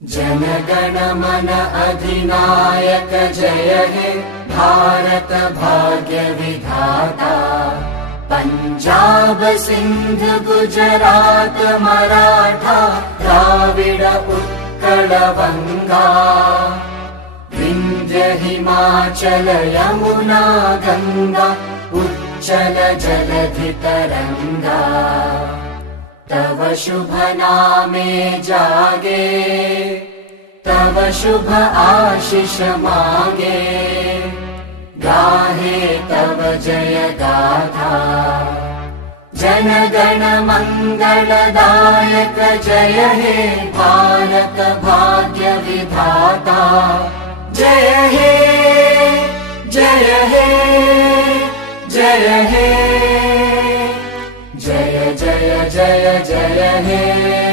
जनगण मन अधिनायक जय हे भारत भाग्य विधाता। पंजाब सिंध गुजरात मराठा द्राविड उत्कल बंगा। विंध्य हिमाचल यमुना गंगा उच्चल जलधि तरंगा। तव शुभ नामे जागे तव शुभ आशीष मागे। गाहे तव जय गाथा जनगण मंगलदायक जय हे भारत भाग्य विधाता। जय हे जय हे जय हे जय जय जय जय हे।